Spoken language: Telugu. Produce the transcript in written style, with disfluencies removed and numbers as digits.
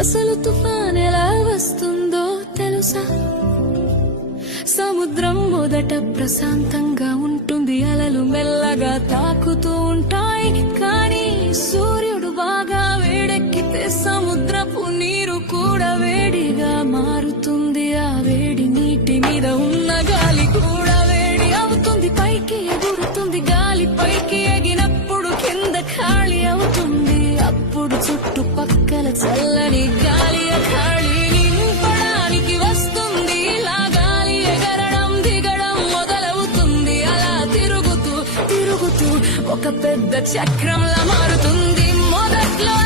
అసలు తుఫాన్ ఎలా వస్తుందో తెలుసా? సముద్రం మొదట ప్రశాంతంగా ఉంటుంది, అలలు మెల్లగా తాకుతూ ఉంటాయి. కానీ సూర్యుడు బాగా వేడెక్కితే సముద్రపు నీరు కూడా వేడిగా మారుతుంది. ఆ వేడి నీటి మీద ఉన్న గాలి కూడా వేడి అవుతుంది, పైకి ఎగురుతుంది. గాలి పైకి ఎగినప్పుడు కింద ఖాళీ అవుతుంది. అప్పుడు చుట్టుపక్కల చల్లని గాలి ఖాళీ నింపడానికి వస్తుంది. ఇలా గాలి ఎగరడం దిగడం మొదలవుతుంది. అలా తిరుగుతూ తిరుగుతూ ఒక పెద్ద చక్రంలా మారుతుంది. మొదట్లో